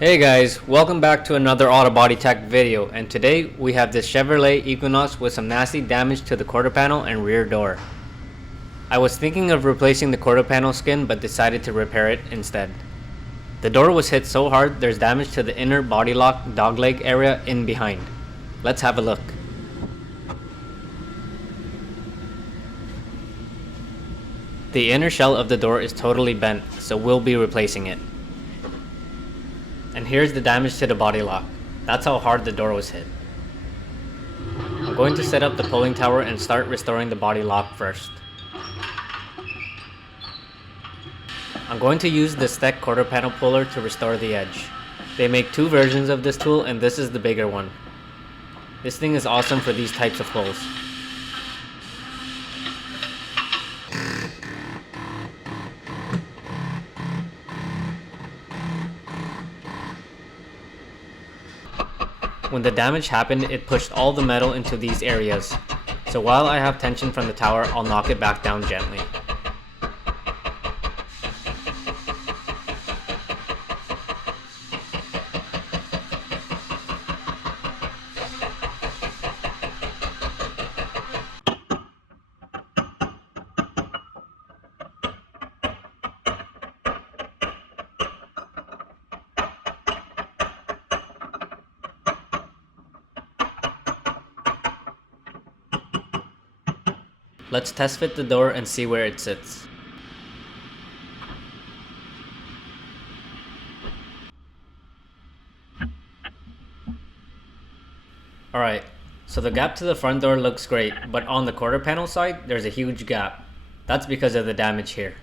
Hey guys, welcome back to another auto body tech video, and today we have this Chevrolet Equinox with some nasty damage to the quarter panel and rear door. I was thinking of replacing the quarter panel skin but decided to repair it instead. The door was hit so hard there's damage to the inner body lock dogleg area in behind. Let's have a look. The inner shell of the door is totally bent, so we'll be replacing it. And here's the damage to the body lock. That's how hard the door was hit. I'm going to set up the pulling tower and start restoring the body lock first. I'm going to use the Steck quarter panel puller to restore the edge. They make two versions of this tool and this is the bigger one. This thing is awesome for these types of pulls. When the damage happened, it pushed all the metal into these areas. So while I have tension from the tower, I'll knock it back down gently. Let's test fit the door and see where it sits. Alright, so the gap to the front door looks great, but on the quarter panel side, there's a huge gap. That's because of the damage here.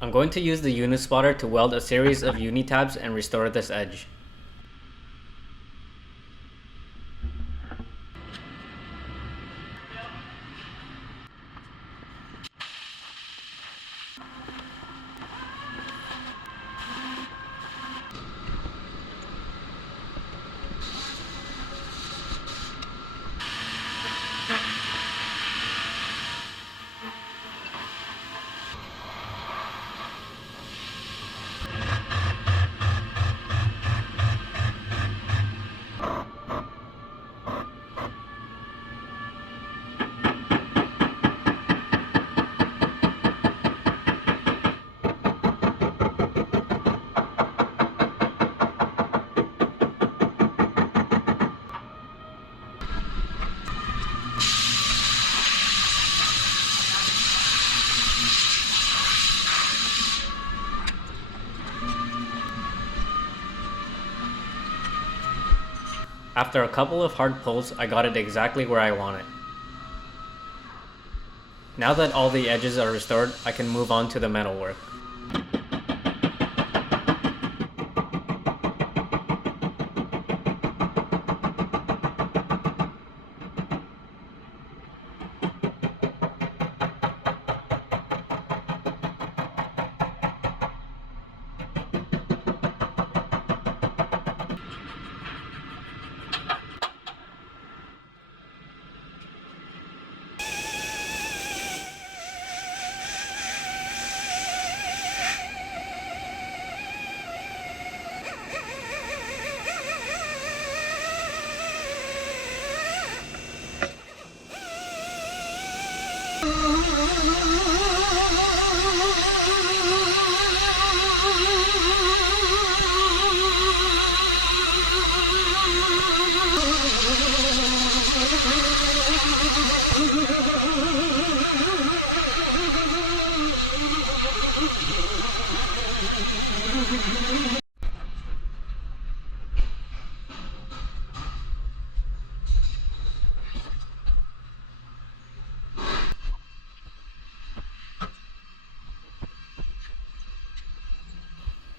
I'm going to use the Unispotter to weld a series of uni-tabs and restore this edge. After a couple of hard pulls, I got it exactly where I want it. Now that all the edges are restored, I can move on to the metalwork.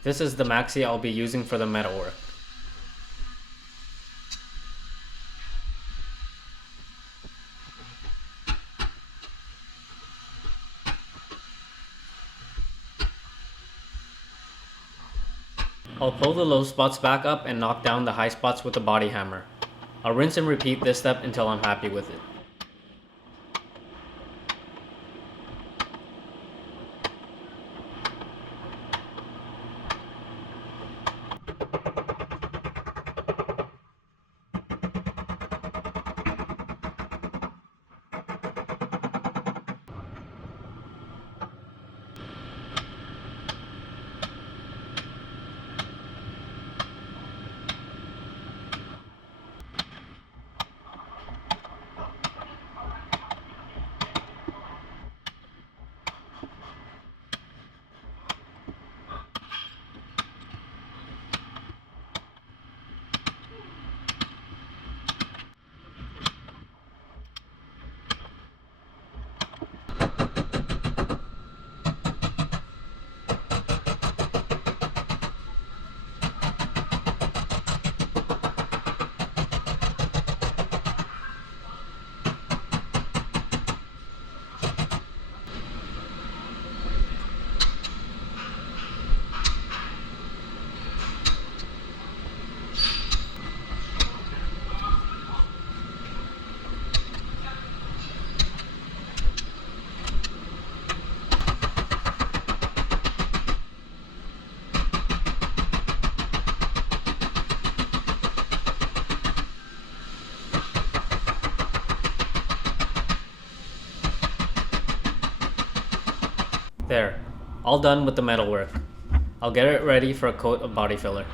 This is the maxi I'll be using for the metalwork. I'll pull the low spots back up and knock down the high spots with a body hammer. I'll rinse and repeat this step until I'm happy with it. There, all done with the metalwork. I'll get it ready for a coat of body filler.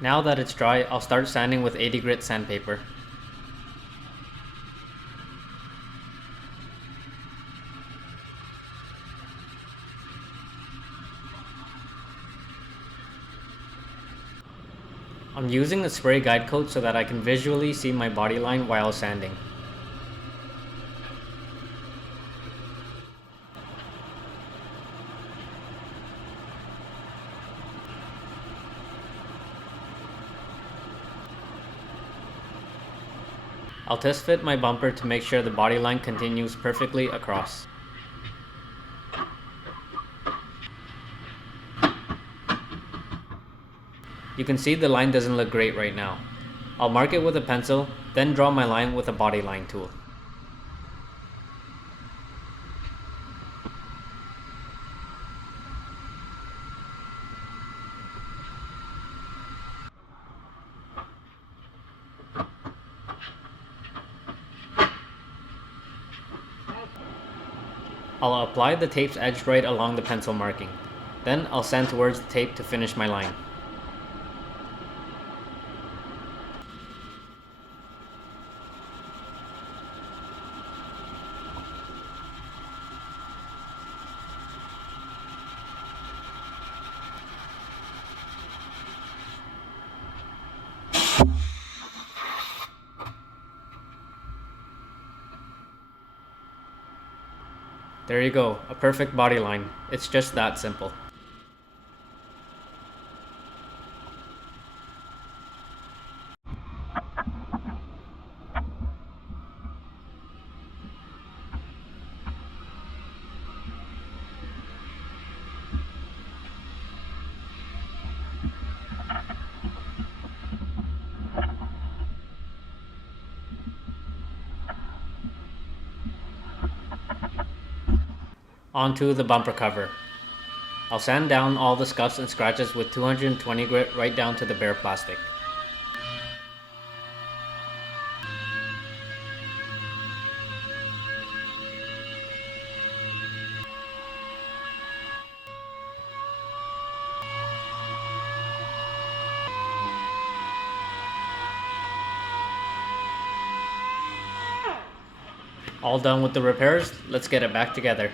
Now that it's dry, I'll start sanding with 80 grit sandpaper. I'm using a spray guide coat so that I can visually see my body line while sanding. I'll test fit my bumper to make sure the body line continues perfectly across. You can see the line doesn't look great right now. I'll mark it with a pencil, then draw my line with a Bodyline tool. I'll apply the tape's edge right along the pencil marking. Then I'll sand towards the tape to finish my line. There you go, a perfect body line. It's just that simple. Onto the bumper cover. I'll sand down all the scuffs and scratches with 220 grit right down to the bare plastic. All done with the repairs, let's get it back together.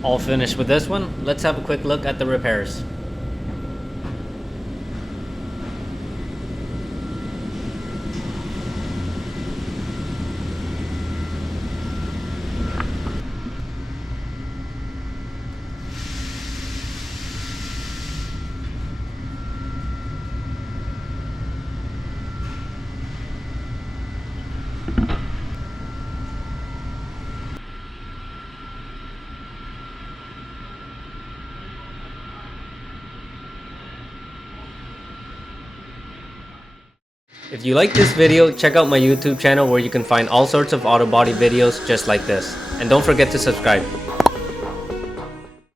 All finished with this one, let's have a quick look at the repairs. If you like this video, check out my YouTube channel where you can find all sorts of auto body videos just like this. And don't forget to subscribe.